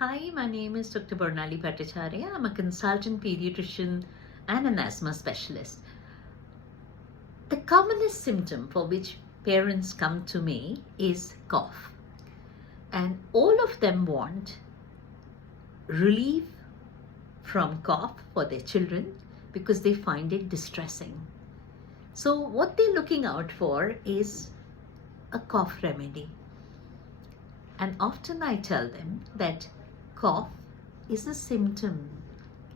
Hi, my name is Dr. Bernali Bhattacharya. I'm a consultant pediatrician and an asthma specialist. The commonest symptom for which parents come to me is cough. And all of them want relief from cough for their children because they find it distressing. So what they're looking out for is a cough remedy. And often I tell them that cough is a symptom.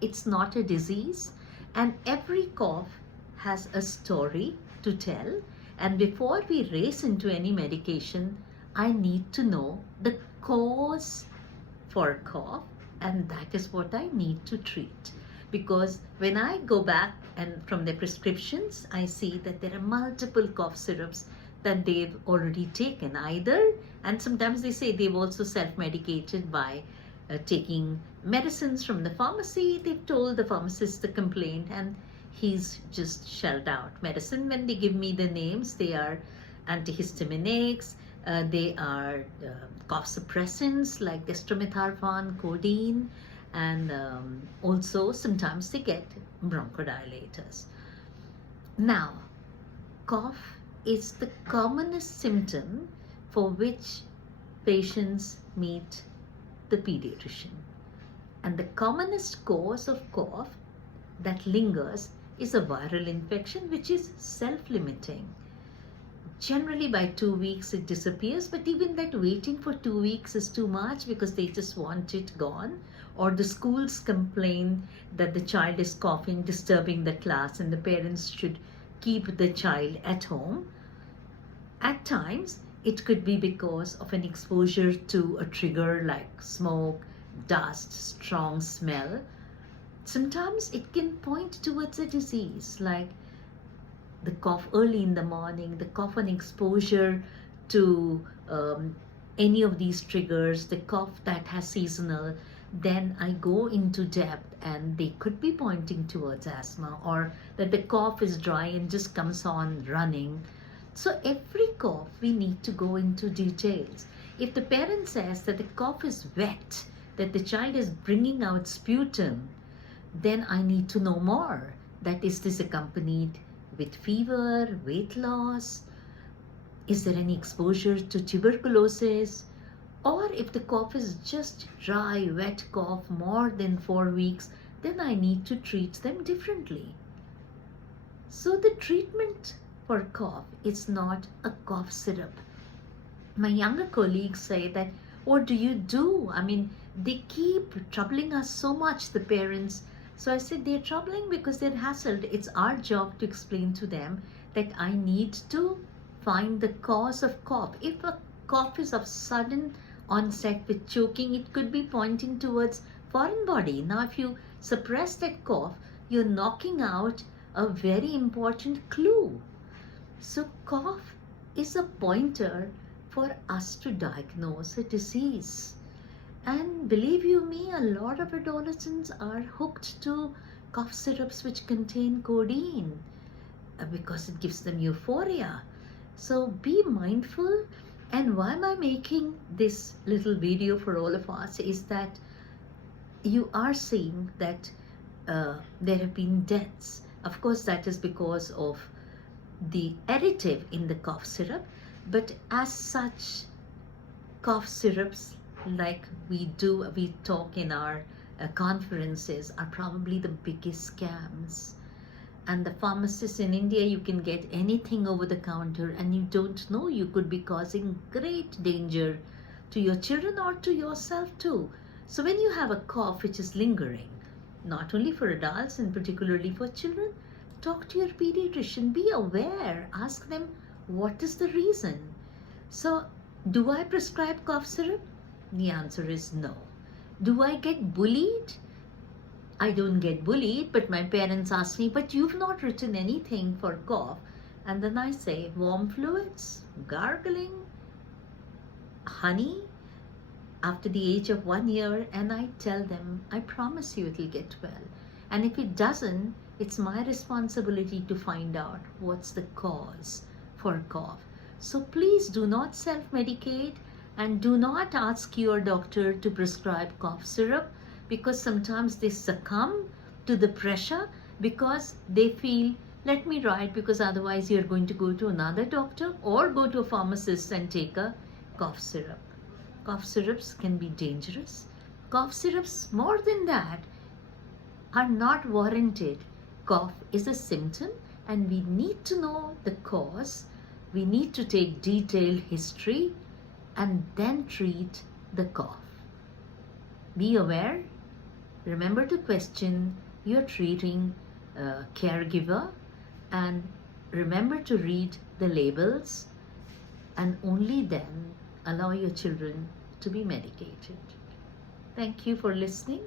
It's not a disease, and every cough has a story to tell. And before we race into any medication, I need to know the cause for cough, and that is what I need to treat. Because when I go back and from their prescriptions, I see that there are multiple cough syrups that they've already taken either, and sometimes they say they've also self-medicated by taking medicines from the pharmacy. They've told the pharmacist the complaint and he's just shelled out medicine. When they give me the names, they are antihistaminics, they are cough suppressants like dextromethorphan, codeine, and also sometimes they get bronchodilators. Now, cough is the commonest symptom for which patients meet the pediatrician. And the commonest cause of cough that lingers is a viral infection which is self-limiting. Generally by 2 weeks it disappears, but even that waiting for 2 weeks is too much because they just want it gone, or the schools complain that the child is coughing, disturbing the class, and the parents should keep the child at home. At times, it could be because of an exposure to a trigger like smoke, dust, strong smell. Sometimes it can point towards a disease like the cough early in the morning, the cough on exposure to any of these triggers, the cough that has seasonal. Then I go into depth and they could be pointing towards asthma, or that the cough is dry and just comes on running. So every cough we need to go into details. If the parent says that the cough is wet, that the child is bringing out sputum, then I need to know more. That is this accompanied with fever, weight loss? Is there any exposure to tuberculosis? Or if the cough is just dry, wet cough more than 4 weeks, then I need to treat them differently. So the treatment for cough is not a cough syrup. My younger colleagues say that, what do you do? I mean, they keep troubling us so much, the parents. So I said, they're troubling because they're hassled. It's our job to explain to them that I need to find the cause of cough. If a cough is of sudden onset with choking, it could be pointing towards foreign body. Now, if you suppress that cough, you're knocking out a very important clue. So cough is a pointer for us to diagnose a disease. And believe you me, a lot of adolescents are hooked to cough syrups which contain codeine because it gives them euphoria. So be mindful. And why am I making this little video for all of us is that you are seeing that there have been deaths. Of course, that is because of the additive in the cough syrup, but as such, cough syrups like we talk in our conferences are probably the biggest scams. And the pharmacists in India, you can get anything over the counter and you don't know, you could be causing great danger to your children or to yourself too. So when you have a cough which is lingering, not only for adults and particularly for children, talk to your pediatrician, be aware, ask them what is the reason. So do I prescribe cough syrup? The answer is no. Do I get bullied? I don't get bullied, but my parents ask me, but you've not written anything for cough. And then I say, warm fluids, gargling, honey, after the age of 1 year, and I tell them, I promise you it'll get well. And if it doesn't, it's my responsibility to find out what's the cause for cough. So please do not self-medicate. And do not ask your doctor to prescribe cough syrup, because sometimes they succumb to the pressure because they feel, let me write, because otherwise you're going to go to another doctor or go to a pharmacist and take a cough syrup. Cough syrups can be dangerous. Cough syrups, more than that, are not warranted. Cough is a symptom and we need to know the cause. We need to take detailed history and then treat the cough. Be aware. Remember to question your treating caregiver, and remember to read the labels, and only then allow your children to be medicated. Thank you for listening.